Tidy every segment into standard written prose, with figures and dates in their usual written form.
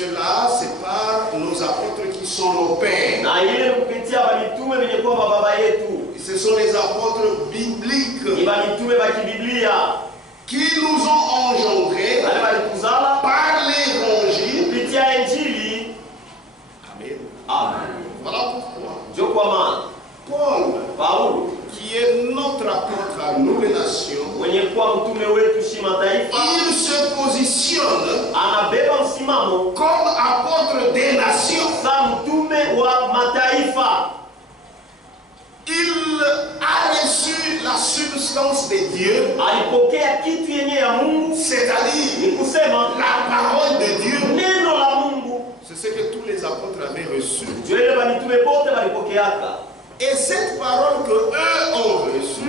cela, c'est par nos apôtres qui sont nos pères. Ce sont les apôtres bibliques qui nous ont engendrés par l'évangile. Amen. Voilà pourquoi Paul, qui est notre apôtre à nous les nations, il se positionne comme apôtre des nations. Il a reçu la substance de Dieu, c'est-à-dire la parole de Dieu. C'est ce que tous les apôtres avaient reçu. Et cette parole que eux ont reçue,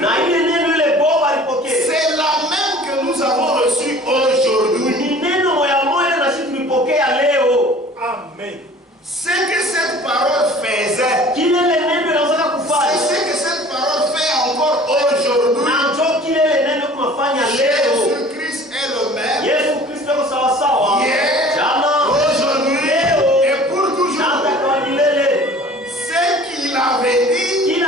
c'est la même que nous avons reçue aujourd'hui. Amen. Ce que cette parole faisait, c'est ce que cette parole fait encore aujourd'hui. Jésus-Christ est le même. Hier, aujourd'hui et pour toujours. Ce qu'il avait dit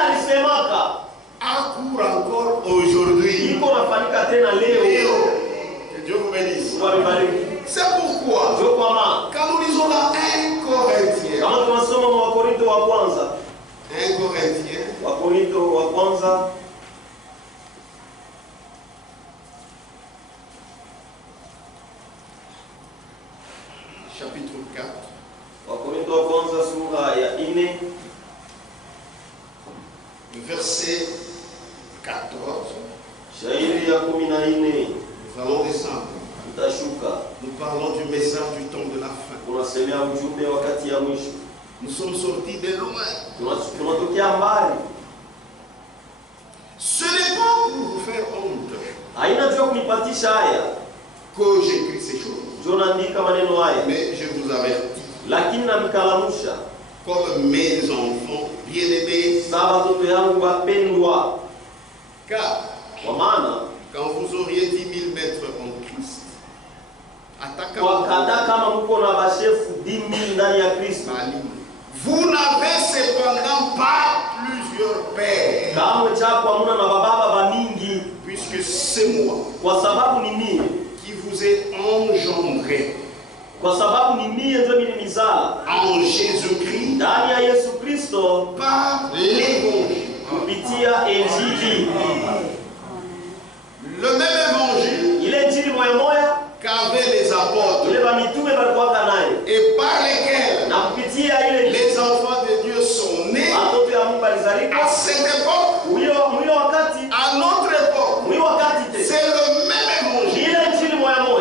accourt encore aujourd'hui. Que Dieu vous bénisse. C'est pourquoi, quand nous lisons là 1 Corinthiens, 1 Corinthiens, chapitre 4, verset 14, nous allons descendre. Nous parlons du message du temps de la fin. Nous sommes sortis de loin. Ce n'est pas pour vous faire honte que j'écris ces choses. Mais je vous avertis, comme mes enfants bien-aimés, car quand vous auriez 10 000 maîtres en Christ, vous n'avez cependant pas plusieurs pères, puisque c'est moi qui vous ai engendré en Jésus-Christ par l'évangile. Le même évangile qu'avaient les apôtres et par lesquels les enfants de Dieu sont nés à cette époque, à notre époque. C'est le même évangile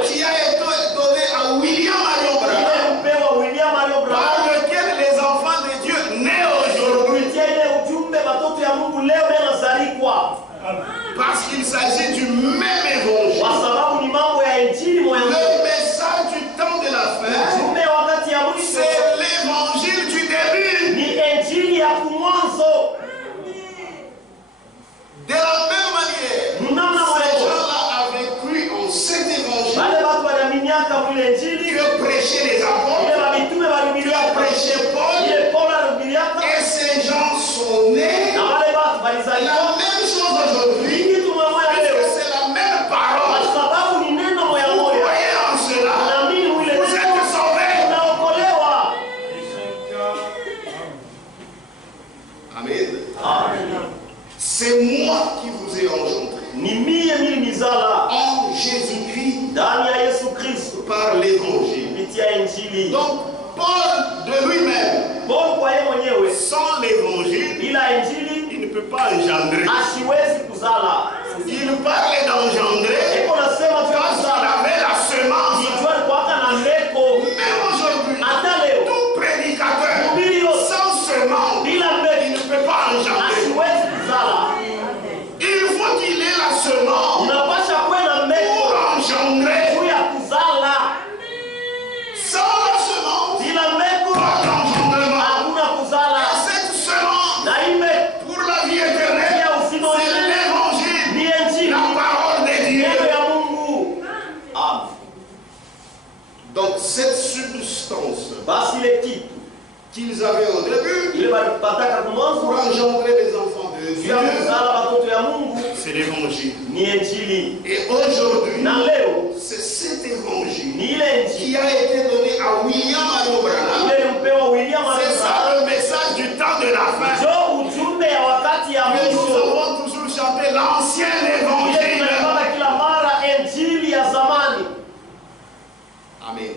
qui a été donné à William Marion Branham, par lequel les enfants de Dieu nés aujourd'hui. Parce qu'il s'agit du même évangile. Le message du temps de la fin, c'est l'évangile du début. De la même manière, ces gens-là avaient cru en cet évangile que prêchaient les apôtres, que prêchait Paul, et ces gens sont nés. La même chose aujourd'hui, puisque c'est la même parole. Vous croyez en cela, vous êtes sauvés. Amen. C'est moi qui vous ai engendré en Jésus-Christ par l'évangile. Donc Paul de lui-même, sans l'évangile, il ne peut pas engendrer. Il parlait d'engendrer parce qu'il avait la semence. Même aujourd'hui, tout prédicateur sans semence, il ne peut pas engendrer. Il faut qu'il ait la semence pour engendrer. Sans la semence, pas d'engendrement. Et cette semence, pour la vie éternelle, qu'ils avaient au début ile walipataka kumwanzo pour engendrer les enfants de Dieu, kuzala watoto ya Mungu c'est l'évangile. ni injili. Et aujourd'hui, Na leo c'est cet évangile ni ile injili qui a été donné à William Branham. ile mpewa William C'est ça Branham. le message du temps de la fin. Ndio ujumbe ya wakati ya Mais nous mwisho. avons toujours chanté l'ancien Ile évangile. tunaipata kila mara injili ya zamani. Amen.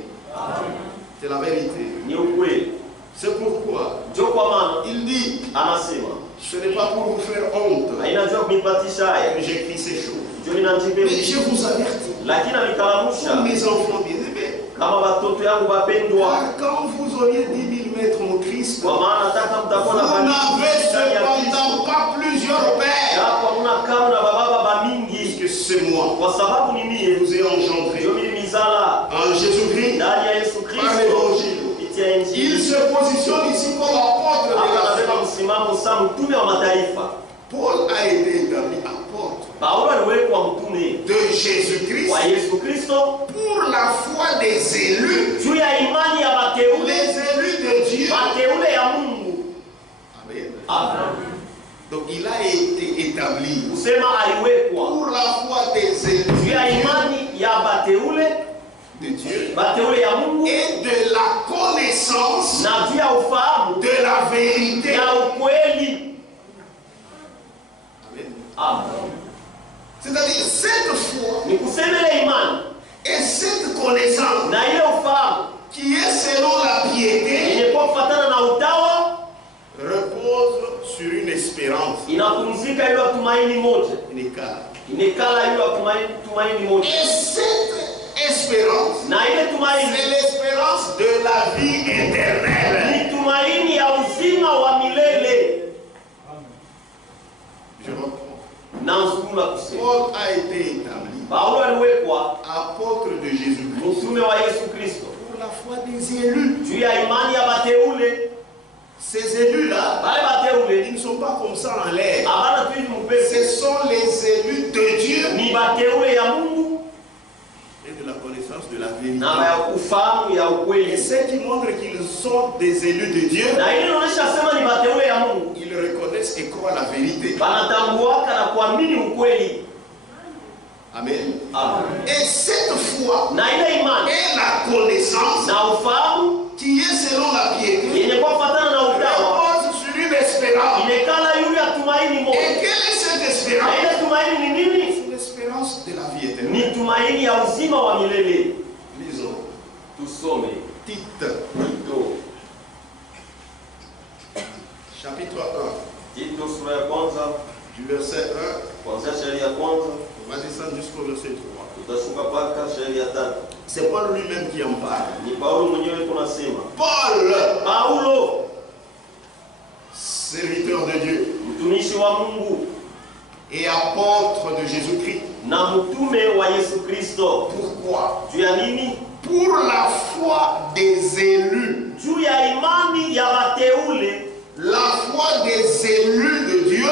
C'est la vérité. Ni ukweli. C'est pourquoi Ndio kwa maana il dit, anasema ce n'est pas pour vous faire honte haina jua kunipatisha haya. que j'écris ces choses. Ndio ninajibu. Mais je vous avertis, Lakini alikalamusha comme mes enfants bien-aimés, kama watoto yangu wapendwa, car quand vous auriez 10 000 mètres en Christ, kwa maana nataka mtakuwa na vous n'avez familia cependant pas plusieurs pères, hapo hamuna kama na baba bamingi, puisque c'est moi kwa sababu ni qui mie vous ai engendré ndio mimi mizala en Jésus-Christ ndani ya Yesu par Kristo l'évangile. kupitia Il injili. se positionne ici comme apôtre de Hapa la anabeba foi. msimamo sa mtume wa mataifa. Paul a été établi apôtre Paulo aliwekwa mtume de Jésus-Christ wa Yesu Kristo pour la foi des élus, juu ya imani ya wateule, les élus de Dieu. wateule ya Mungu. Amen. Amen. Donc il a été établi Kusema aliwekwa pour la foi des élus juu ya imani ya wateule, de Dieu wateule ya Mungu et de la connaissance na juu ya ufahamu de la vérité. ya ukweli. Amen. Amen. C'est-à-dire cette foi Ni kusema ile imani et cette connaissance na ile ufahamu qui est selon la piété yenye kwa kufuatana na utawa repose sur une espérance inapumzika ile tumaini moja, inégalable. inekala ile tumaini moja, Et cette espérance, na ile tumaini c'est l'espérance de la vie éternelle. ni tumaini ya uzima wa milele. Je reprends. Na nzungula kusema Paul a été établi Paulo aliwekwa apôtre de Jésus-Christ mtume wa Yesu Kristo pour la foi des élus. juu ya imani ya bateule. Ces élus-là, Wale bateule ils ne sont pas comme ça en l'air. abana tu hivi Ce mpesi, sont les élus de Dieu ni bateule ya Mungu et de la connaissance de la vérité. na ya ufahamu ya Et ukweli. ceux qui montrent qu'ils sont des élus de Dieu, Na ile inaonyesha sema ni bateule ya Mungu, ils reconnaissent et croient la vérité. wanatambuaka na kuamini ukweli. Amen. Amen. Et cette foi Na ile imani et la connaissance na ufahamu qui est selon la piété yenye kwa kufuatana na utawa repose sur une espérance. inekala yule ya tumaini Et moja. quelle est cette Na espérance? ile tumaini ni nini? C'est l'espérance de la vie éternelle. Ni tumaini ya uzima wa milele. Lisons. Tusome Tite, Tito, chapitre Tito sura ya kwanza 1, du verset 1, kuanzia shairi ya kwanza on va descendre jusqu'au verset 3. tutashuka mpaka shairi ya tatu. C'est Paul lui-même qui en parle. Ni Paulo mwenyewe tunasema, Paul, Paulo serviteur de Dieu mtumishi wa Mungu et apôtre de Jésus-Christ. na mtume wa Yesu Kristo. Pourquoi? Juu ya nini? Pour la foi des élus. Juu ya imani ya wateule, La foi des élus de Dieu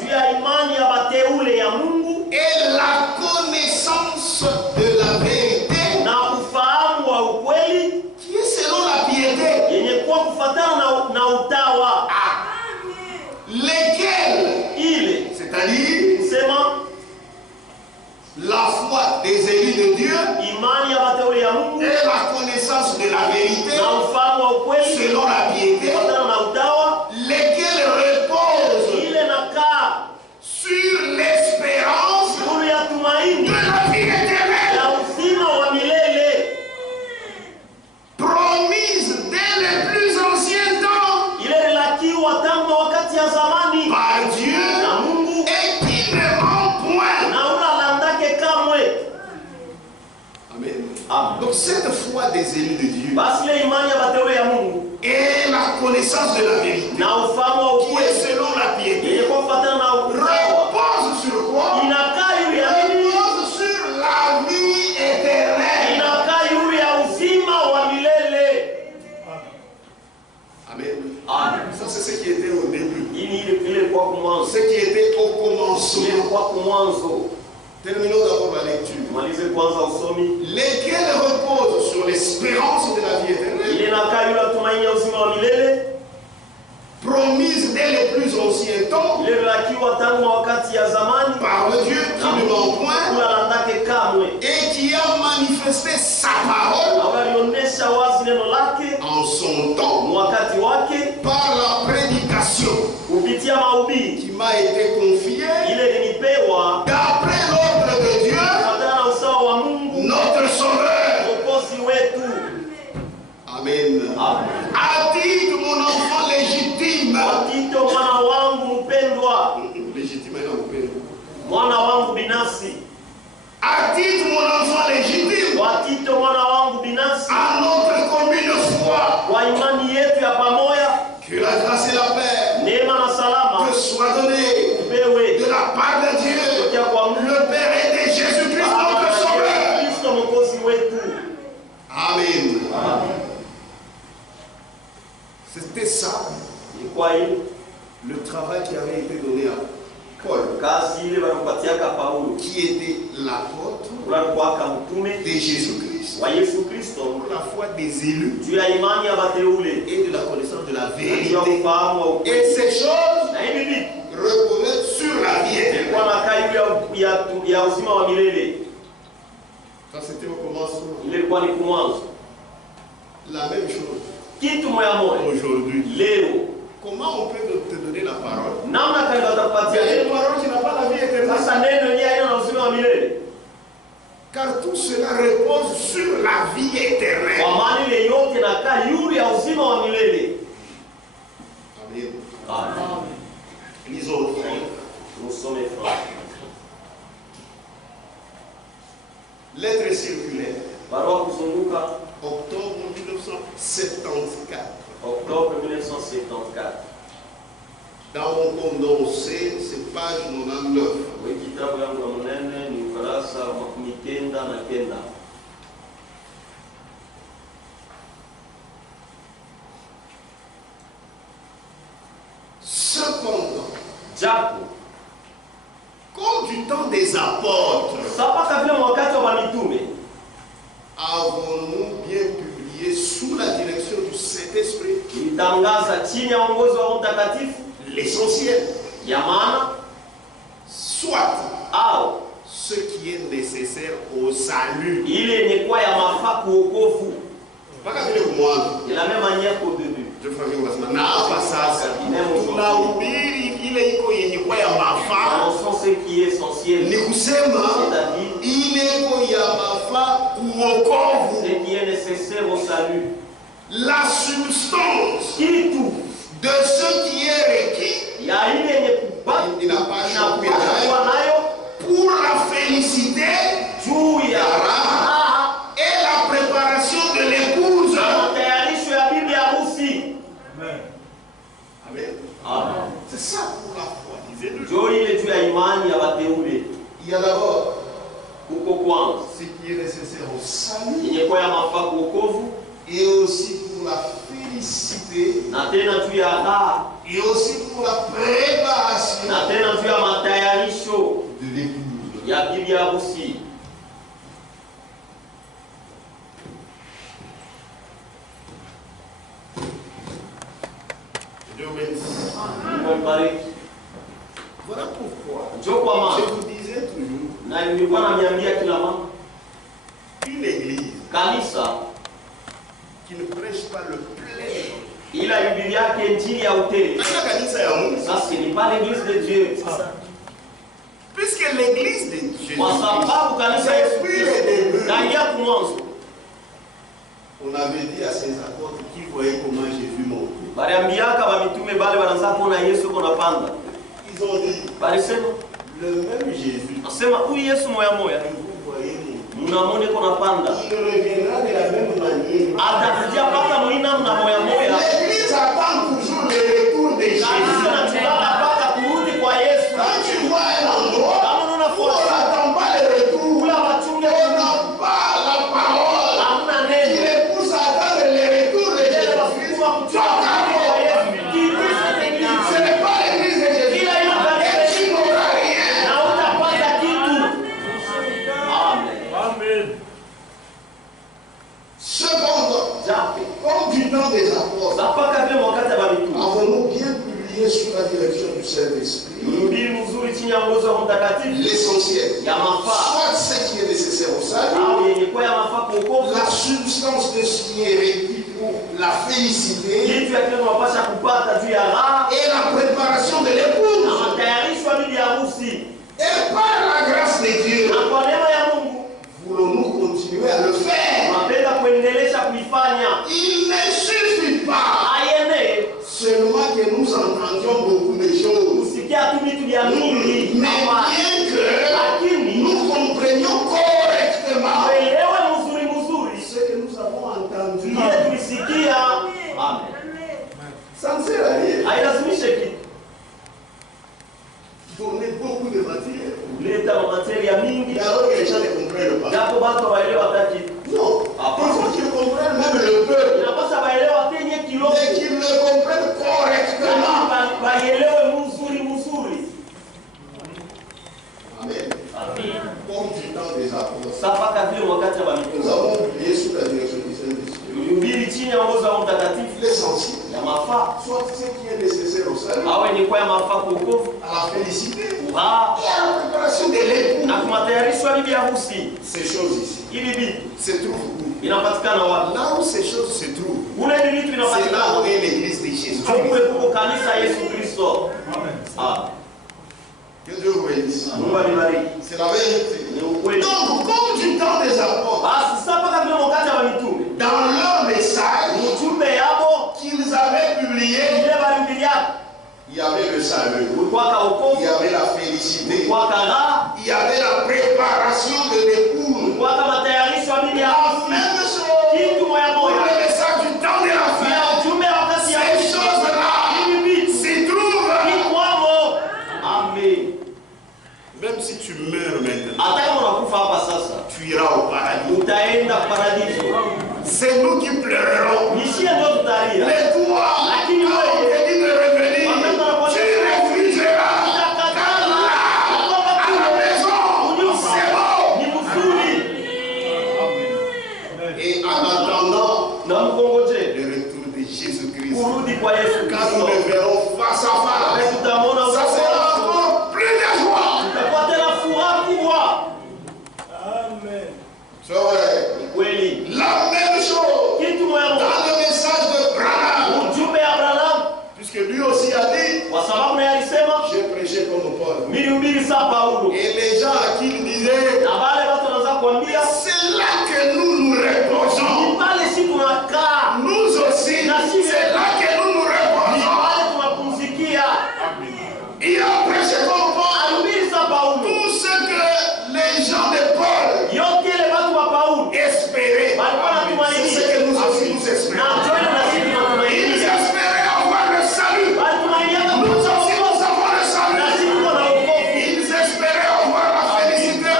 juu ya imani ya wateule ya Mungu et la connaissance de la vérité na ufahamu wa ukweli qui est selon la piété. yenye kuwa kufuatana na utawa. Lesquels, Ile c'est-à-dire kusema la foi des élus de Dieu imani ya wateule ya Mungu et la connaissance de la vérité na ufahamu wa ukweli selon la piété, kufuatana na utawa, lesquels reposent ile nakaa sur l'espérance juu ya tumaini de la vie éternelle, ya uzima wa milele promise dès les plus anciens temps ile lilakiwa tangu wakati ya zamani par Dieu na Mungu et qui ne ment point. na unalandake kamwe. Amen. Amen. Donc cette foi des élus de Dieu Basi ile imani ya wateule ya Mungu et la connaissance de la vérité na ufahamu wa qui est ukweli selon la piété yenye kwa kufuatana na utawa repose sur quoi? inakaa yule ya nini? Repose sur la vie éternelle. Inakaa yule ya uzima wa milele. Amen. Amen. Ça c'est ce qui était au début. Hii ni ile ilikuwa kumwanzo, Ce qui était au ile commencement. ilikuwa kumwanzo. Terminons d'abord la lecture. Malize kwanza usomi. Lesquels reposent sur l'espérance de la vie éternelle Ile inakaa yule tumaini ya uzima wa milele l'ancien temps par le Dieu qui ne ment point et qui a manifesté sa parole en son temps par la prédication qui m'a été confiée d'après l'ordre de Dieu, notre Sauveur. Amen. A-t-il mon enfant légitime? Légitime a-t-il mon enfant légitime? À notre commune foi. Que la grâce et la paix te soient données de la part de Dieu, le Père et de Jésus-Christ, notre Sauveur. Amen. C'était ça le travail qui avait été donné à Paul, qui était l'apôtre de Jésus-Christ, pour la foi des élus et de la connaissance de la vérité. Et ces choses reposaient sur la vie éternelle. Ça, c'était au commencement. La même chose aujourd'hui. Comment on peut te donner la parole? Il y a une parole qui n'a pas la vie éternelle. Car tout cela repose sur la vie éternelle. Amen. Lisons. Nous sommes frères. Lettre circulaire. Octobre 1974. Octobre 1974. Dans mon condensé, c'est page 99. Cependant, comme du temps des apôtres, avons-nous bien publié sous la direction du Saint-Esprit l'essentiel, soit ce qui est nécessaire au salut. De la même manière qu'au début. Ce qui est essentiel, ce qui est nécessaire au salut, la substance de ce qui est requis, il n'a pas chopé pour la félicité et la préparation de l'épouse. Amen. C'est ça pour la foi. Il y a d'abord ce qui est nécessaire au salut et aussi pour la félicité et aussi pour la préparation de l'épouse. Voilà pourquoi je vous disais toujours une église qui ne prêche pas le plein. Ça, ce n'est pas l'église de Dieu. Puisque l'église de Jésus, depuis le début, on avait dit à ses apôtres qui voyaient comment Jésus montait. Ils ont dit le même Jésus que vous voyez monter, il reviendra de la même manière. L'église attend toujours le retour de Jésus. Quand tu vois un endroit où on n'attend pas le retour, on n'a pas la parole qui les pousse à attendre le retour de Jésus. Ce n'est pas l'église de Jésus. Et tu n'auras rien. Amen. Cependant, comme du temps des apôtres, l'essentiel, soit ce qui est nécessaire au salut, la substance de ce qui est requis pour la félicité et la préparation de l'épouse. Et par la grâce de Dieu, voulons-nous continuer à le faire? Il ne suffit pas seulement que nous entendions beaucoup de choses, mais bien que nous comprenions correctement ce que nous avons entendu. Ça ne sert à rien. Donner beaucoup de matière. Et alors que les gens ne comprennent pas. Non, il faut qu'ils comprennent même le peuple. Mais qu'ils le comprennent correctement. Amen. Comme du temps des apôtres, nous avons oublié sous la direction du Saint-Esprit l'essentiel, soit ce qui est nécessaire au salut, à la félicité et à la préparation de l'époux. Ces choses ici se trouvent où? Là où ces choses se trouvent, c'est là où est l'église de Jésus. Que Dieu vous bénisse. C'est la vérité. Donc, comme du temps des apôtres, dans leur message qu'ils avaient publié, il y avait le salut, il y avait la félicité, il y avait la préparation de l'épouse. La même chose pour le message du temps de la fin. Ces choses-là s'y trouvent. Amen. Même si tu meurs maintenant, tu iras au paradis. C'est nous qui pleurerons. Mais toi, quand on te dit de revenir, tu refuseras. Car là, à la maison, c'est bon. Et en attendant le retour de Jésus-Christ, quand nous le verrons face à face, ça sera encore plus de joie. La même chose dans le message de Branham, puisque lui aussi a dit, j'ai prêché comme Paul. Et les gens à qui il disait, c'est là que nous nous reposons. Nous aussi, c'est là que nous nous reposons. Il a prêché comme Paul. Tout ce que les gens de Paul espéraient, c'est ce que nous aussi nous espérons. Ils espéraient avoir le salut. Nous aussi nous avons le salut. Ils espéraient avoir la félicité.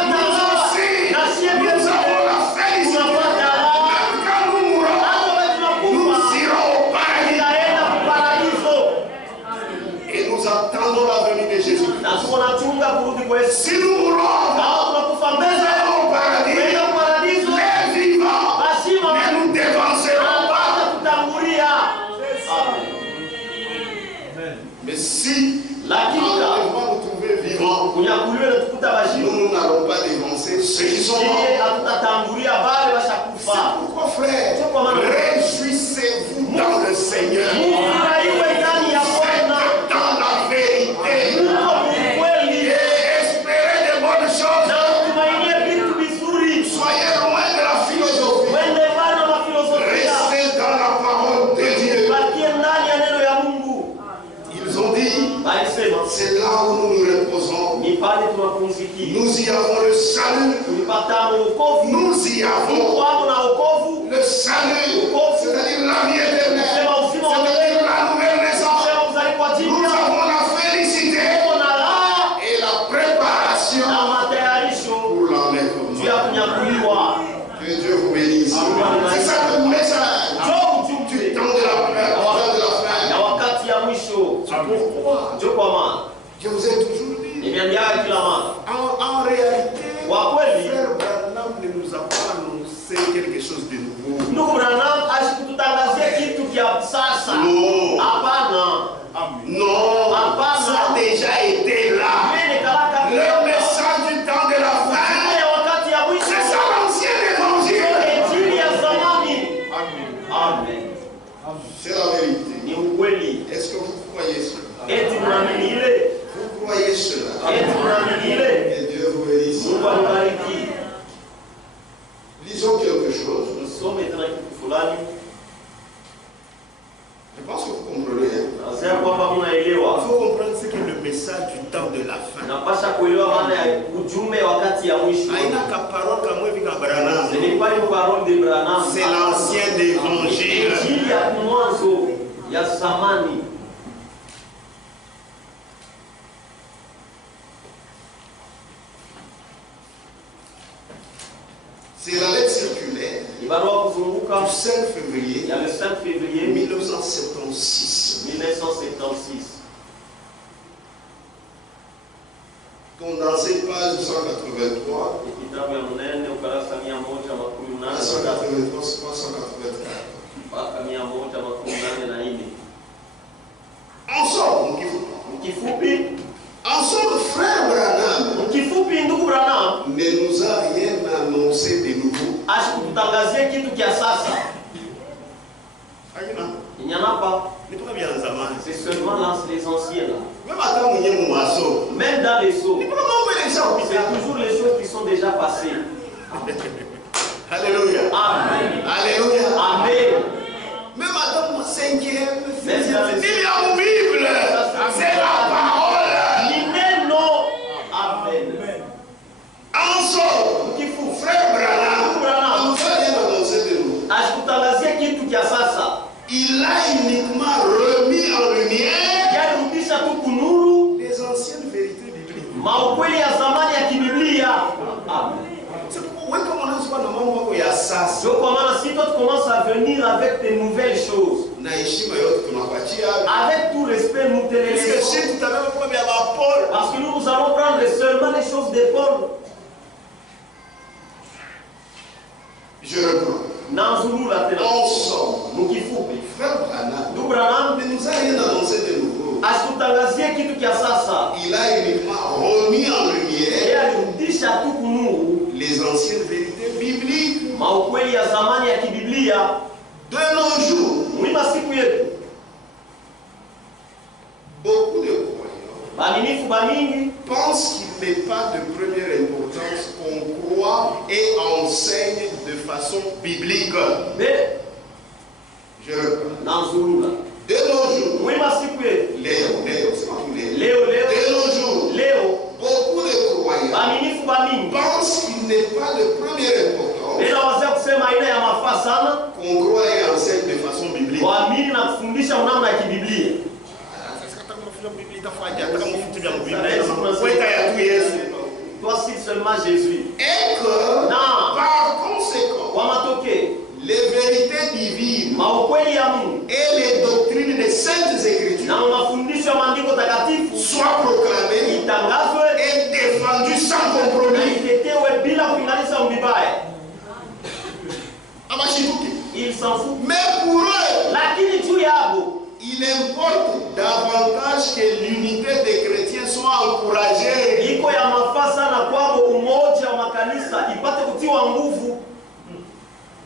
Nous aussi nous avons la félicité. Même quand nous mourrons, nous irons au paradis. Et nous attendons la venue de Jésus. Si nous mourons, nous allons au paradis. Les vivants ne nous dévanceront pas. Mais si on nous trouver vivants, nous n'allons pas dévancer ceux qui sont morts. C'est pourquoi, frère, réjouissez-vous dans le Seigneur. Faites dans la vérité. Et espérez de bonnes choses. Soyez loin de la philosophie. Restez dans la parole de Dieu. Ils ont dit, c'est là où nous nous reposons. Nous y avons le salut. Nous y avons le salut. C'est-à-dire la vie éternelle. C'est-à-dire la nouvelle naissance. Nous avons la félicité et la préparation pour l'enlèvement. Que Dieu vous bénisse. C'est ça le message du temps de la fin. C'est pourquoi je vous ai toujours dit, en réalité, frère Branham ne nous a pas annoncé quelque chose de nouveau. Non. Non, ça a déjà été là. Que Dieu vous bénisse. Lisons quelque chose. Je pense que vous comprenez. Il faut comprendre ce qu'est le message du temps de la fin. Ce n'est pas une parole de Branham. C'est l'ancien évangile. C'est la lettre circulaire du 5 février 1976. Condensé page 183. 183, c'est pas 184. En somme, frère Branham ne nous a rien annoncé de nouveau. C'est seulement les anciens là. Même dans les sceaux, c'est toujours les choses qui sont déjà passées. Alléluia. Amen. Alléluia. Amen. Même dans le 5e, c'est la Bible. C'est la parole. Amen. En somme, frère Branham nous a rien annoncé de nous. Il a uniquement remis en lumière les anciennes vérités bibliques. C'est pourquoi quand on a si toi tu commences à venir avec des nouvelles choses, avec tout respect, nous te les laissons. Parce que nous allons prendre seulement les choses de Paul. Je reprends. En somme, frère Branham ne nous a rien annoncé de nouveau. Il a uniquement remis en lumière les anciennes vérités bibliques. De nos jours, beaucoup de croyants pensent qu'il n'est pas de première importance qu'on croit et enseigne de façon biblique. Je reprends. De nos jours, beaucoup de croyants pensent qu'il n'est pas de première importance qu'on croit et enseigne de façon biblique. Toi, cite seulement Jésus. Et que, par conséquent, les vérités divines et les doctrines des Saintes Écritures soient proclamées et défendues sans compromis. Il s'en fout. Mais pour eux, il importe davantage que l'unité des chrétiens soit encouragée.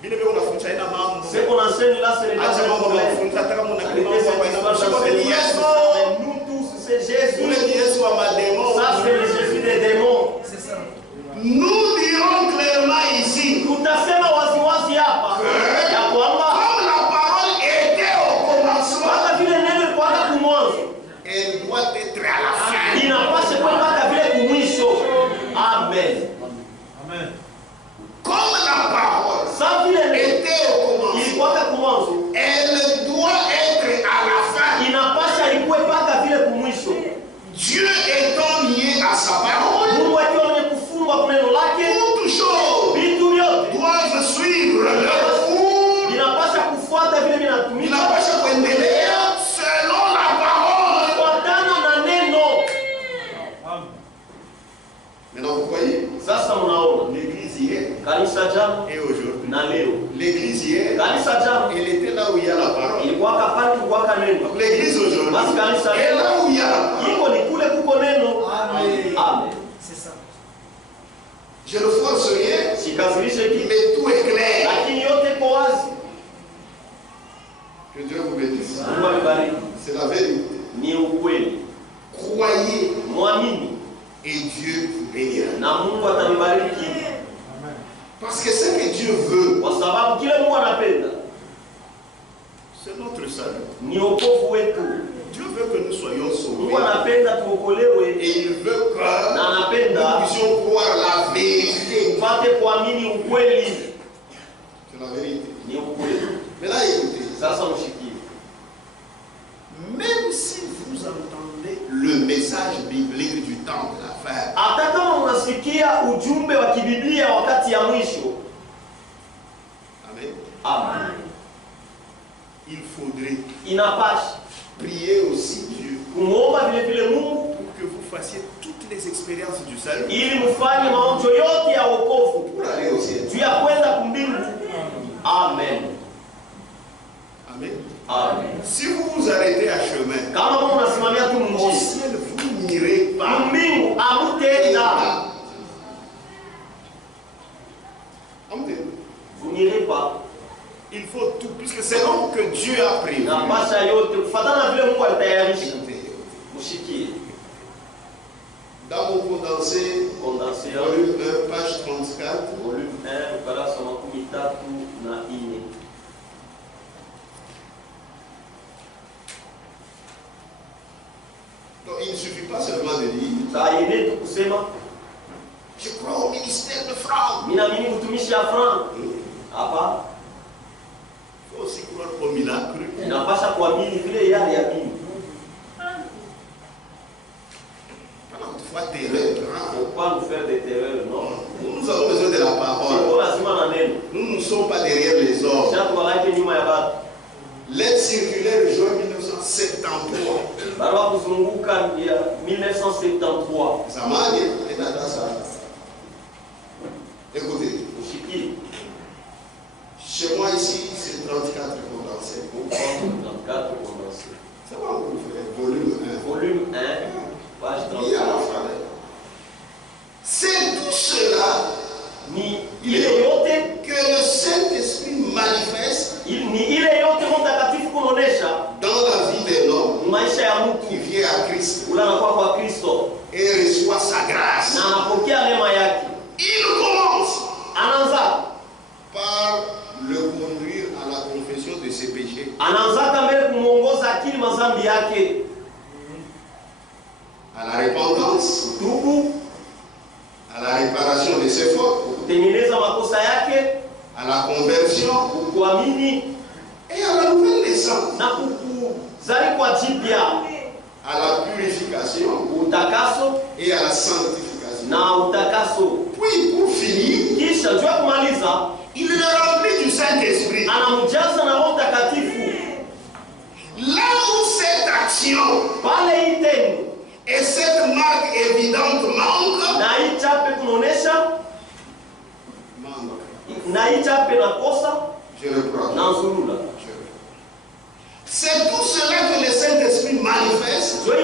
Ce qu'on enseigne là, ce n'est pas un problème. Nous tous, c'est Jésus. Ça, c'est le Jésus des démons. Nous dirons clairement ici, comme la parole était au commencement, elle doit être à la fin. Amen. Comme la parole était au commencement, elle doit être à la fin. Dieu étant lié à sa parole, toutes choses doivent suivre leur cours. Il n'a pas selon la parole. Maintenant vous voyez, l'église hier et aujourd'hui. L'église hier, elle était là où il y a la parole. L'église aujourd'hui est là où il y a la parole. Amen. C'est ça. Je ne force rien, mais tout est clair. Que Dieu vous bénisse. C'est la vérité. Croyez et Na Mungu atanibariki. Parce que ce que Dieu veut, kwa sababu kile Mungu anapenda, c'est notre salut. Ni wokovu wetu. Dieu veut que nous soyons sauvés. Mungu anapenda tuokolewe. Et il veut que na anapenda nous puissions croire la vérité. Tupate kuamini ukweli. C'est la vérité. Ni ukweli. Mais là, écoutez. Sasa mshikie. Même si vous entendez le message biblique du temps de la fin, hata kama unasikia ujumbe wa kibiblia wakati ya mwisho, amen, amen, il faudrait inapasha prier aussi Dieu kumwomba vile vile Mungu pour que vous fassiez toutes les expériences du salut, ili mfanye maonjo yote ya wokovu pour aller au ciel, juu ya kwenda kumbingu. Amen. Amen. Amen. Si vous vous arrêtez à chemin, au ciel, vous n'irez pas. Vous n'irez pas. Il faut tout, puisque c'est donc que Dieu a prévu. Dans mon condensé, volume 1, page 34. Volume 1, ukurasa wa 34. Donc il ne suffit pas seulement de dire je crois au ministère de Franck. Il faut aussi croire au miracle. Pas terreur. Il ne faut pas nous faire des terreurs, non. Nous avons besoin de la parole. Nous ne sommes pas derrière les hommes. L'aide circulaire de juin 1973. Zamani est dans ça. Écoutez. Chez moi ici, c'est 34 condensés. 34 condensés. C'est quoi vous faites? Volume 1. Volume 1, page 34. C'est tout cela que le Saint-Esprit manifeste dans la vie d'un homme qui vient à Christ et reçoit sa grâce. Il commence par le conduire à la confession de ses péchés, à la repentance, à la réparation de ses fautes, à la conversion et à la nouvelle naissance, à la purification et à la sanctification. Puis pour finir, il le remplit du Saint-Esprit. Là où cette action et cette marque évidente manque, je reprends. C'est tout cela que le Saint-Esprit manifeste dans la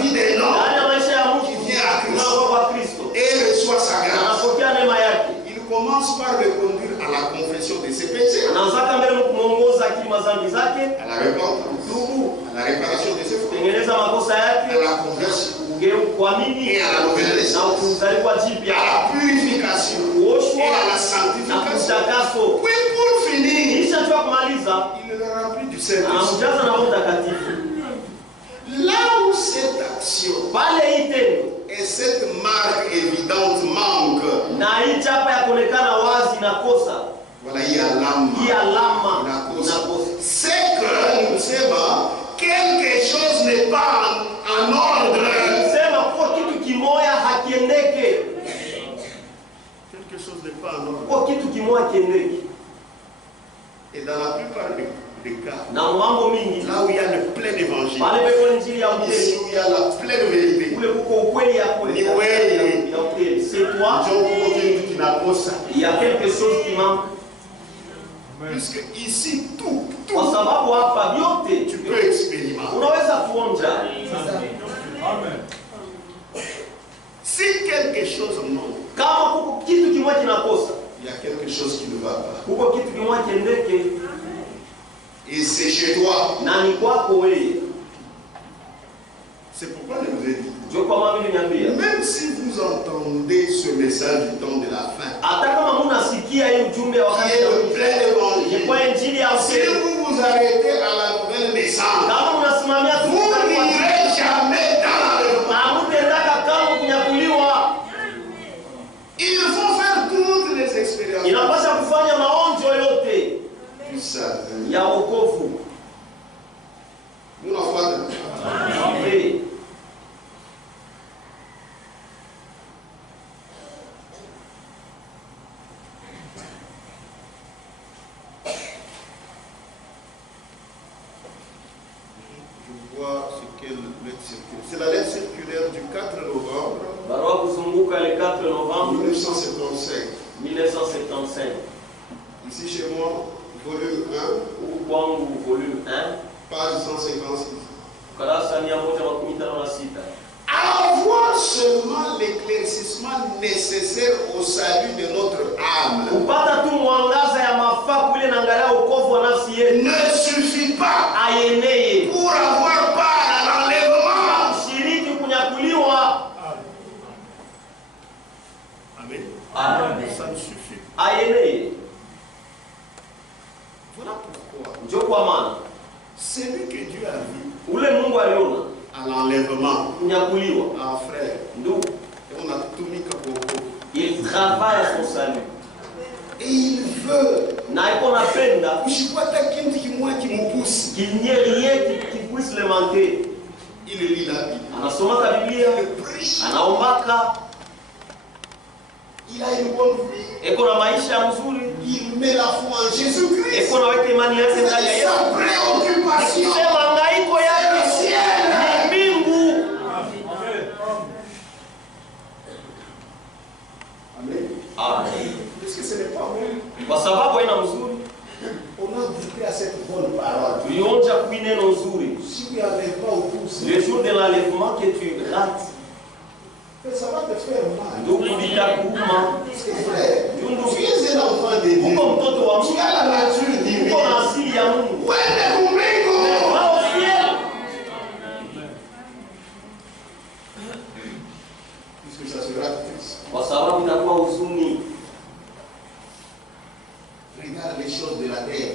vie d'un homme qui vient à Christ et reçoit sa grâce. Il commence par le conduire à la confession de ses péchés, à la repentance, à la réparation de ses fautes, à la conversion et à la nouvelle naissance, à la purification et à la sanctification. Puis pour finir, il le remplit du Saint-Esprit. Là où cette action et cette marque évidente manque, voilà, il y a l'âme. C'est que nous savons quelque chose n'est pas en ordre. Quelque chose n'est pas en ordre. Et dans la plupart des cas, là où il y a le plein évangile, ici où il y a la pleine vérité, il y a quelque chose qui manque. Puisque ici tout tu peux expérimenter. Si quelque chose manque, il y a quelque chose qui ne va pas. Et c'est chez toi. C'est pourquoi je vous ai dit. Même si vous entendez ce message du temps de la fin, qui est le plein évangile, si vous vous arrêtez à la nouvelle naissance, vous n'irez jamais dans l'enlèvement. Il faut faire toutes les expériences du salut. Nous n'en faisons pas. C'est la lettre circulaire du 4 novembre 1975. Ici chez moi, volume 1, page 156. Avoir seulement l'éclaircissement nécessaire au salut de notre âme ne suffit pas pour avoir part à l'enlèvement. Amen. Ça ne suffit pas. Voilà pourquoi celui que Dieu a vu à l'enlèvement, frère, on a tout mis Kaboko. Il travaille à son salut. Et il veut qu'il n'y ait rien qui puisse le manquer. Il lit la Bible. Il prie. Il a une bonne vie. Il met la foi en Jésus-Christ. C'est sa préoccupation. Le ciel. Amen. Puisque ce n'est pas bon. On a goûté à cette bonne parole. Si tu n'enlèves pas au pouce, le jour de l'enlèvement que tu rates, ça va te faire mal. Tu es un enfant de Dieu. Tu as la nature divine. Puisque ça sera triste. Regarde les choses de la terre.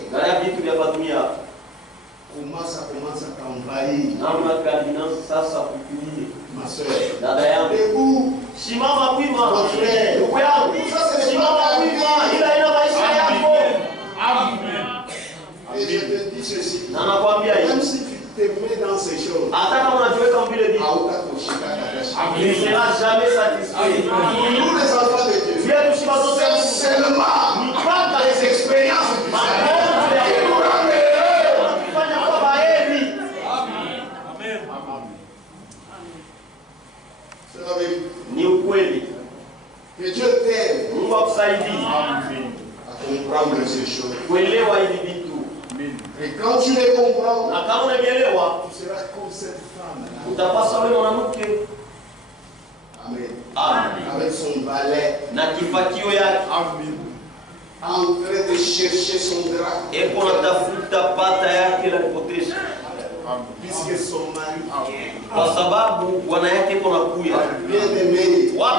Comment ça commence à t'envahir. Ma soeur, debout. Mon frère, ça c'est et je te dis ceci. Même si tu te mets dans ces choses, il ne sera jamais satisfait. Nous les enfants de Dieu, c'est seulement les expériences du salut qui nous rendent heureux. C'est la vérité. Que Dieu t'aide à comprendre ces choses. Et quand tu les comprends, tu seras comme cette femme. Amen. Avec son balai. Amen. En train de chercher son drap. Puisque son mari bien-aimé va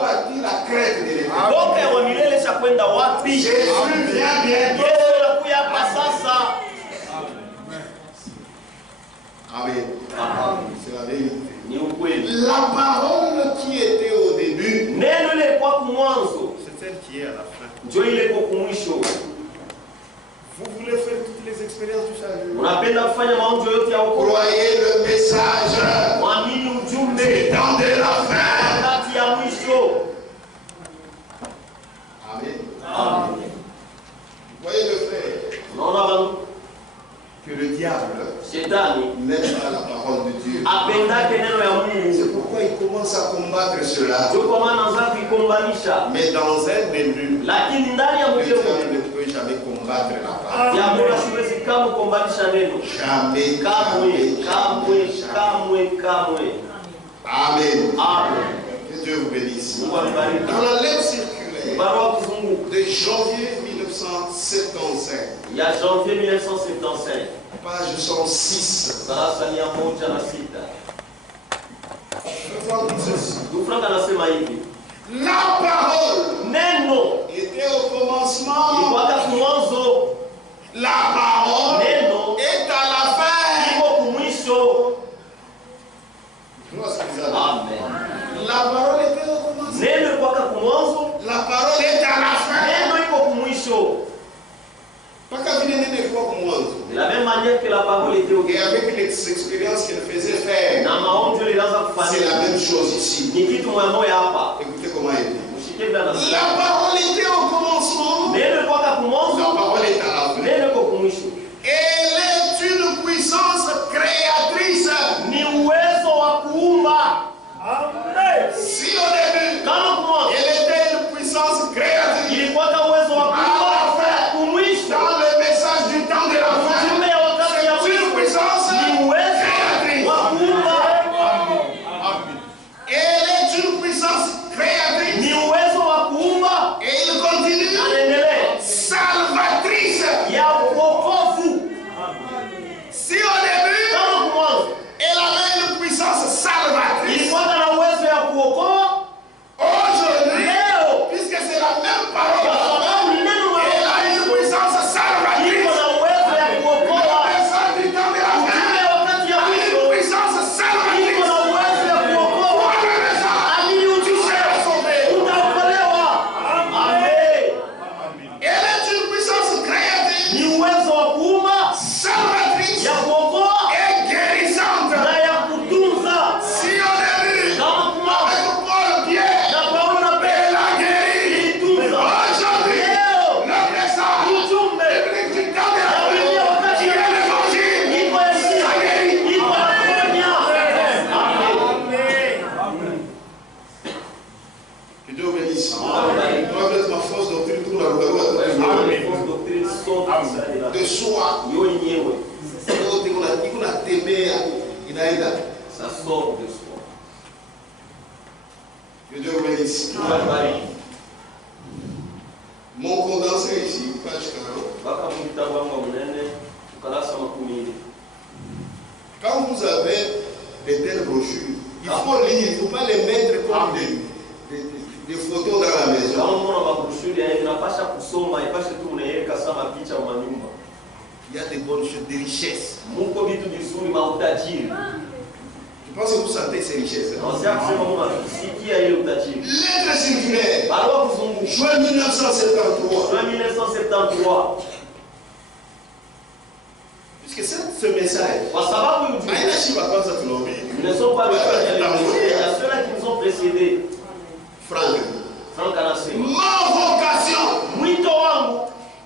partir la crête de l'éternel. Jésus vient bientôt. Amen. C'est la vérité. La parole qui était au début, c'est celle qui est à la fin. Vous voulez faire toutes les expériences du salut. Croyez le message. C'est dans de la fin. Amen. Voyez le fait que le diable n'aime pas la parole de Dieu. C'est pourquoi il commence à combattre cela. Mais dans un début, le diable ne peut jamais combattre la parole. Jamais. Amen. Que Dieu vous bénisse. Dans la lettre circulaire de janvier 1975. Il y a janvier 1975. Page 106. Ndugu Frank anasema hivi. La parole Neno était au commencement. ilikuwa mwanzo. La parole Neno est à la fin. iko kumwisho. Amen. La parole était au commencement. Neno ilikuwa kumwanzo. La parole est à la fin. Neno iko kumwisho. Paka vile neno ilikuwa kumwanzo. De la même manière que la parole était au Et avec les expériences qu'elle faisait faire, na maonjo ilianza kufanya. c'est la même chose ici. Ni kitu moja hapa. Écoutez comment il dit. Ushike bila nafsi. La parole était au commencement. Neno ilikuwa kumwanzo. La parole est à la fin. Neno iko kumwisho. Elle est une puissance créatrice. Ni uwezo wa kuumba. Amen. Si au début, Kama kumwanzo elle était une puissance créatrice. ilikuwa uwezo wa kuumba. Kumwisho. Dans le message du temps de la fin, Ujumbe ya wakati ya c'est une puissance ni uwezo créatrice. wa kuumba. Elle est une puissance créatrice. Ni uwezo wa kuumba. Et il continue. Anaendelea. Salvatrice. Ya wokovu. Si au début, Kama kumwanzo elle avait une puissance salvatrice. ilikuwa na uwezo ya kuokoa. Aujourd'hui, Leo puisque c'est la même kwa parole, sababu ni neno la elle a une puissance iko salvatrice. na uwezo ya kuokoa. Le message du temps de la Ujumbe fin ya wakati ya a mwisho une puissance iko salvatrice. na uwezo ya kuokoa. Pour le message, Amini tu ujumbe seras sauvé. utaokolewa. Amen. Elle est une puissance créatrice, Ni uwezo wa kuumba, salvatrice ya kuokoa et guérissante. na ya kutunza. Si au début, Kama kumwanzo avec Paul Pierre, na Paulo na elle Petro a guéri. ilitunza. Aujourd'hui, Leo le message ujumbe biblique du temps de la ya Biblia fin, wakati qui ya est l'évangile, iko ya ça Yesu, guérit. iko ya kuponya. Que Dieu bénisse. Amen. Toi, peut-être ma fausse doctrine tourne à l'ouest. De soi. Yo yenyewe Yote iko natembea inaenda. ça sort de soi. Que Dieu bénisse. Bariki. Mon condensé ici, page 40. Baka mkitabu wangu mnene ukarasa makumi. Quand vous avez de telles brochures, il faut lire, il ne faut pas les mettre comme des photos dans la maison. Kama mwana mabushuri ya inapasha kusoma ipashe tu unaweka sama picha wa nyumba. Il y a des bonnes choses, des richesses. Mungu vitu vizuri mautajiri. Je pense que vous sentez ces richesses. Na wasiya kusema mwana sikia ile utajiri. Lettre circulaire, Barua kuzunguka. juin 1973. Juin 1973. Puisque ce message, Kwa sababu ujumbe haina shiba kwanza tunaombea. ils ne sont pas les premiers, il y a ceux-là qui nous ont précédés. Franck, Frank anasema ma vocation mwito wangu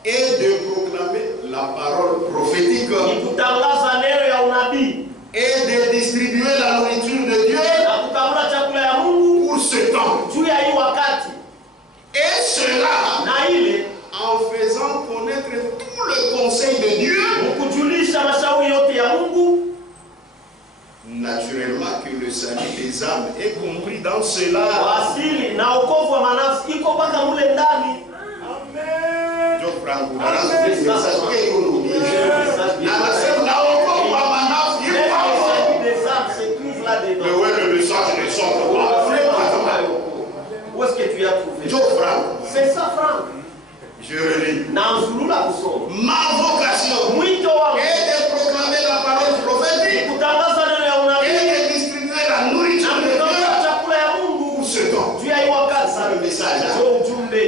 est de proclamer la parole prophétique ni kutangaza neno ya unabii et de distribuer la nourriture de Dieu na kukabula chakula ya Mungu pour ce temps. juu ya hii wakati, Et cela na ile en faisant connaître tout le conseil de Dieu, mkujulisha mashauri yote ya Mungu. naturellement que le salut des âmes est compris dans cela. Kwa asili na wokovu wa manafsi iko mpaka mule ndani. Amen. Dieu Franck, Amen. mais ouais, le message ne sort pas. Où est-ce que tu as trouvé? Dieu Franck, C'est ça, Franck. je relis. Na mzulula kusoma. Ma vocation Mwito wangu est de proclamer la parole prophétique kutangaza neno ya et unabii de distribuer la nourriture na de Dieu kukabula chakula ya Mungu pour ce temps. juu ya hii wakati. Ça, le message, hein? Ndio ujumbe,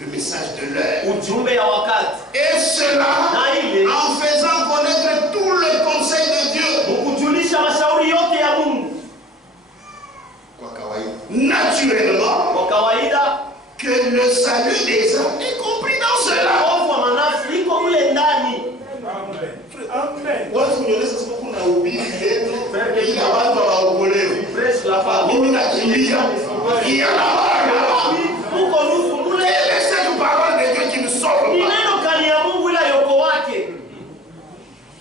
Le message de l'heure. ujumbe ya wakati. Et cela Na ile en faisant connaître tout le conseil de Dieu. mkujulisha mashauri yote ya Mungu. Kwa kawaida. Naturellement, Kwa kawaida que le salut des âmes est compris dans cela. wokovu wa manafsi iko mule ndani. Amen. Watu kunieleza sasa kuna ubiri yetu ili watu waokolewe. Fresh la parole. Mimi nakimbia. Il y a la parole. Uko nusu mule. Et cette parole de Dieu qui ne sort Ni pas. neno kani ya Mungu ila yoko wake.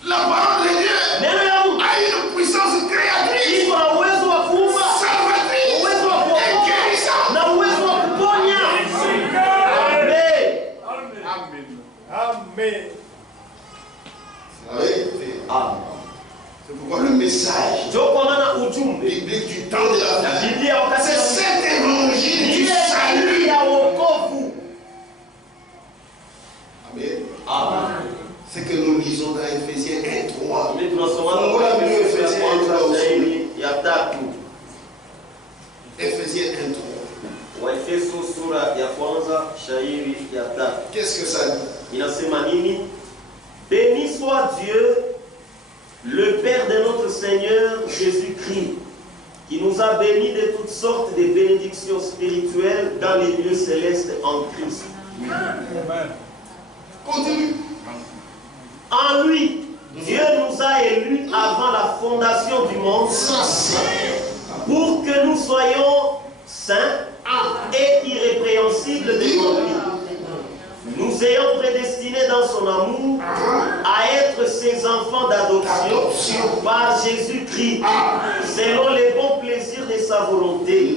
La parole de Dieu Neno ya Mungu a une puissance créatrice, iko na uwezo wa kuumba, salvatrice uwezo wa et kuokoa guérissante. na uwezo wa kuponya. Amen. Amen. La vérité. Amen. C'est pourquoi le message Ndio kwa maana ujumbe biblique du temps de la C'est cet évangile du salut. Amen. Amen. C'est que nous lisons dans Ephésiens 1:3. Ephésiens 1:3. Qu'est-ce que ça dit? Béni soit Dieu, le Père de notre Seigneur Jésus-Christ, qui nous a bénis de toutes sortes de bénédictions spirituelles dans les lieux célestes en Christ. Amen. Continue. En lui, Dieu nous a élus avant la fondation du monde pour que nous soyons saints et irrépréhensibles devant lui. Nous ayons prédestinés dans son amour à être ses enfants d'adoption par Jésus-Christ, selon les bons plaisirs de sa volonté,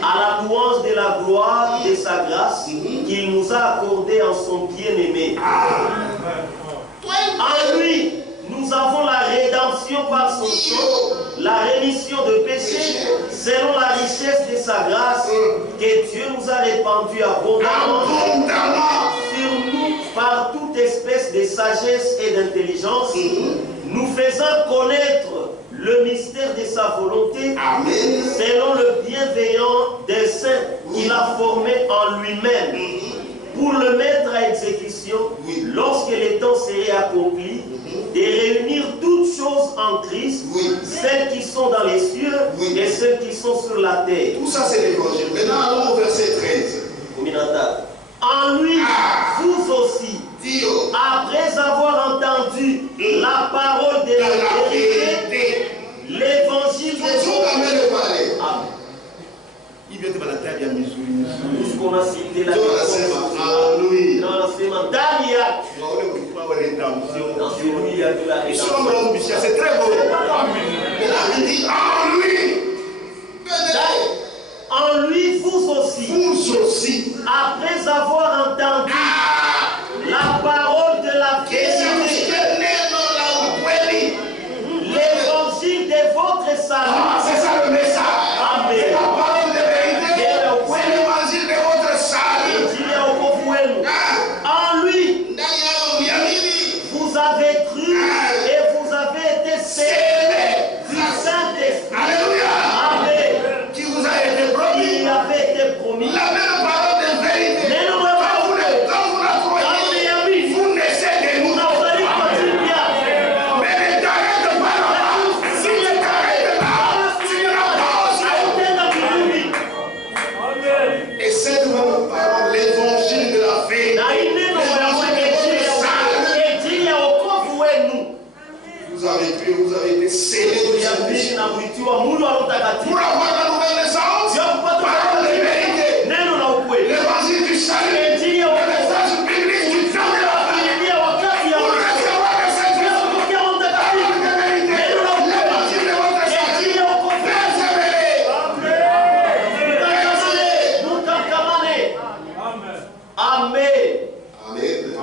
à la louange de la gloire de sa grâce qu'il nous a accordée en son bien-aimé. En lui, nous avons la rédemption par son sang, la rémission de péchés, selon la richesse de sa grâce, que Dieu nous a répandue abondamment sur nous par toute espèce de sagesse et d'intelligence, nous faisant connaître le mystère de sa volonté, selon le bienveillant dessein qu'il a formé en lui-même, pour le mettre à exécution lorsque les temps seraient accomplis, de réunir toutes choses en Christ, celles qui sont dans les cieux et celles qui sont sur la terre. Tout ça c'est l'évangile. Maintenant allons au verset 13. En lui, vous aussi, après avoir entendu la parole de la vérité, l'évangile de Dieu. Amen. Il vient de la terre, il y a mis Puisqu'on a cité la c'est très beau. Mais là, il dit en lui. En lui, vous aussi, après avoir entendu la parole de la vérité, l'évangile de votre salut. C'est ça le message. Amen. C'est la parole de vérité. C'est l'évangile de votre salut. En lui, vous avez cru et vous avez été scellés du Saint-Esprit. Alléluia. Amen. Qui vous a été promis. Il avait été promis. La même parole de vérité. Quand vous la croyez, vous naissez de nous. Mais ne t'arrête pas là-bas. Si tu t'arrêtes là, tu n'iras pas au ciel. Et cette même parole, l'évangile de la vérité, vous avez cru, vous avez été scellés du Saint-Esprit. Pour avoir la nouvelle naissance, parole de vérité, l'évangile du salut, le message biblique du temps de la vie, pour recevoir le Saint-Esprit, parole de vérité, l'évangile de votre salut, persévérez.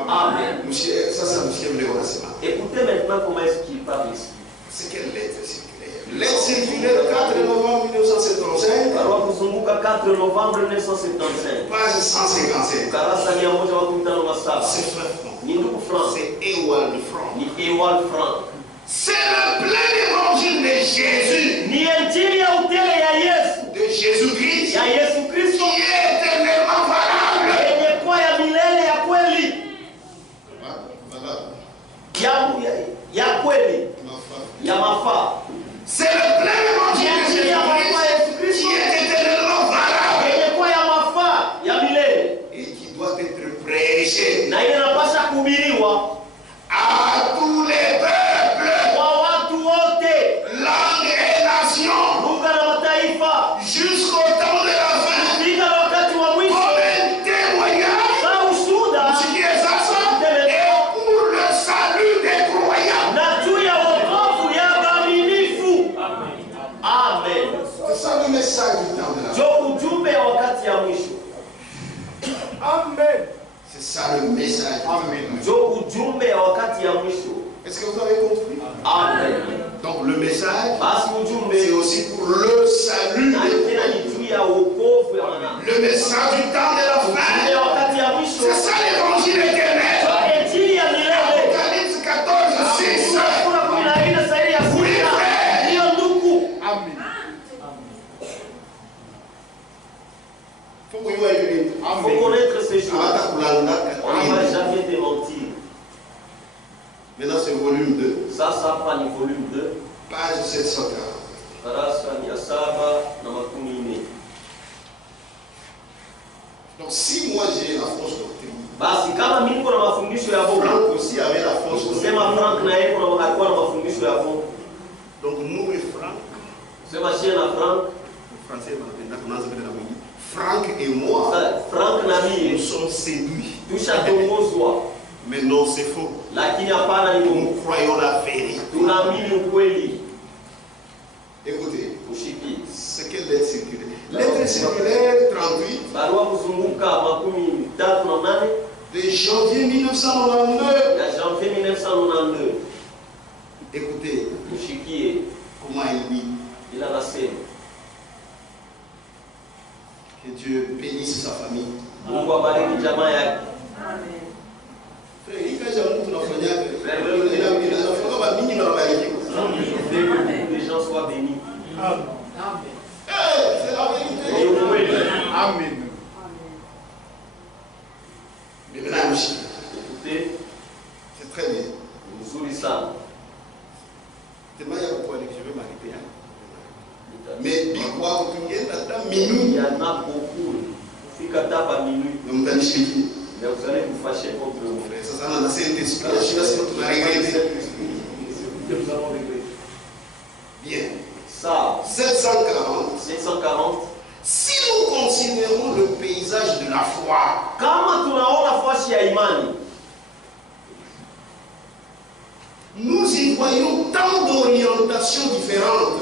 Amen. Monsieur, ça c'est monsieur le remerciement. Écoutez maintenant comment est-ce qu'il parle ici. C'est quelle lettre circulaire? Lettre circulaire 4 novembre 1975. Barua kuzunguka 4 Novembre 1975. Page 155. Ukurasa 157. C'est frère Franck. Ni ndugu Frank. C'est Ewald Franck. Ni Ewald Frank. C'est le plein évangile de Jésus. Ni injili ya utele ya Yesu. De Jésus-Christ. Ya Yesu Kristo. Qui est éternellement valable. Yenye kwa ya milele ya kweli. Ya kweli. Ya mafaa. C'est le plein évangile de Jésus-Christ qui est éternellement valable. Yenye kwa ya mafaa ya milele. Et qui doit être prêché. Na ile inapaswa kuhubiriwa à tous les peuples, kwa watu wote, langues et nations, lugha na mataifa, jusqu'au temps de la fin. fika wakati wa mwisho, Comme un témoignage, sa ushuda, ce qui est ça, et pour le salut des croyants. na juu ya wokovu ya waaminifu. Amen. C'est ça le message du temps de la fin. Jo ujumbe ya wakati ya mwisho. Amen. C'est ça le message. Amen. Jo ujumbe ya wakati ya mwisho. Est-ce que vous avez compris? Amen. Donc le message, c'est aussi pour le salut. Le message du temps de la fin. C'est ça l'évangile éternel. Apocalypse 14, 6. Oui, frère. Amen. Il faut connaître ces choses. On ne va jamais te mentir. Maintenant c'est volume 2. Ça prend le volume 2. Page 740. Donc si moi j'ai la fausse doctrine, Franck aussi avait la fausse doctrine. Donc nous et Franck, Franck et moi, nous sommes séduits. Mais non, c'est faux. Nous croyons la vérité. Écoutez, c'est quelle lettre circulaire? Lettre circulaire 38 de janvier 1992. Écoutez, comment il dit? Que Dieu bénisse sa famille. Les gens soient bénis. C'est la vérité. Amen. Mais maintenant, Écoutez, c'est très bien. Je vais m'arrêter. Mais il y en a beaucoup. Mais vous allez vous fâcher contre vous. Bien. Ça, 740. Si nous considérons le paysage de la foi, nous y voyons tant d'orientations différentes.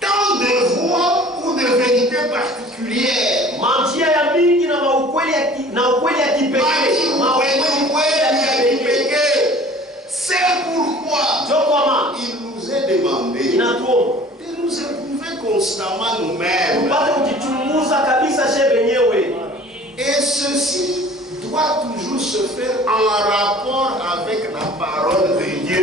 Tant de voies ou de vérités particulières. C'est pourquoi il nous est demandé de nous éprouver constamment nous-mêmes. Et ceci doit toujours se faire en rapport avec la parole de Dieu.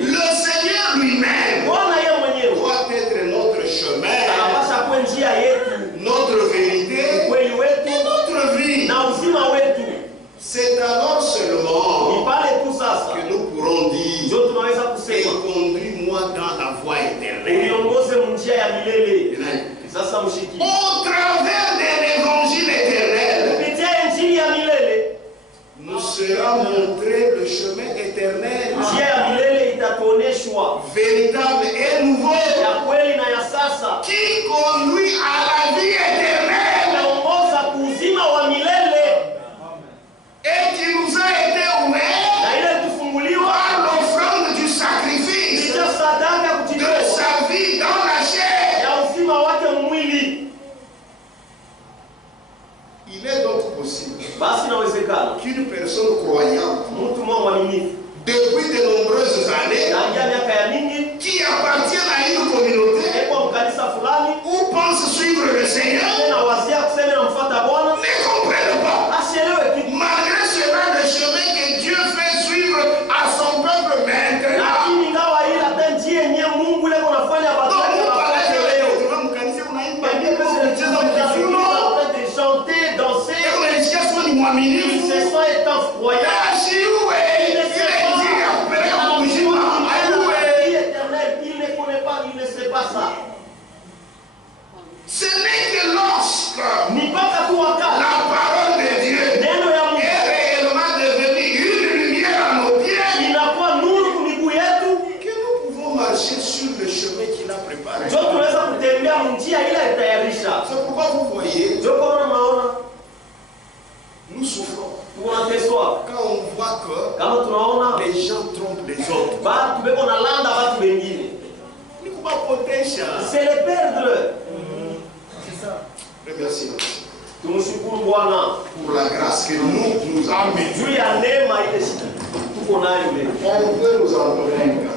Le Seigneur lui-même doit être notre chemin, notre vérité et notre vie. C'est alors seulement que nous pourrons dire et conduis-moi dans la voie éternelle. Au travers de l'évangile éternel, nous sera montré le chemin éternel, véritable et nouveau, qui conduit à la vie éternelle et qui nous a été ouvert par l'offrande du sacrifice de sa vie dans la chair. Il est donc possible qu'une personne croyante depuis de nombreuses années qui appartient à une communauté ou pense suivre le Seigneur ne comprenne pas. Malgré cela, le chemin que Dieu fait suivre à son peuple maintenant. Ce n'est que lorsque la parole de Dieu est réellement devenue une lumière à nos pieds que nous pouvons marcher sur le chemin qu'il a préparé. C'est pourquoi vous voyez, nous souffrons quand on voit que les gens trompent les les autres. C'est les perdre. C'est ça. Remercie. Pour la grâce que nous avons. Amen. On peut nous en donner un.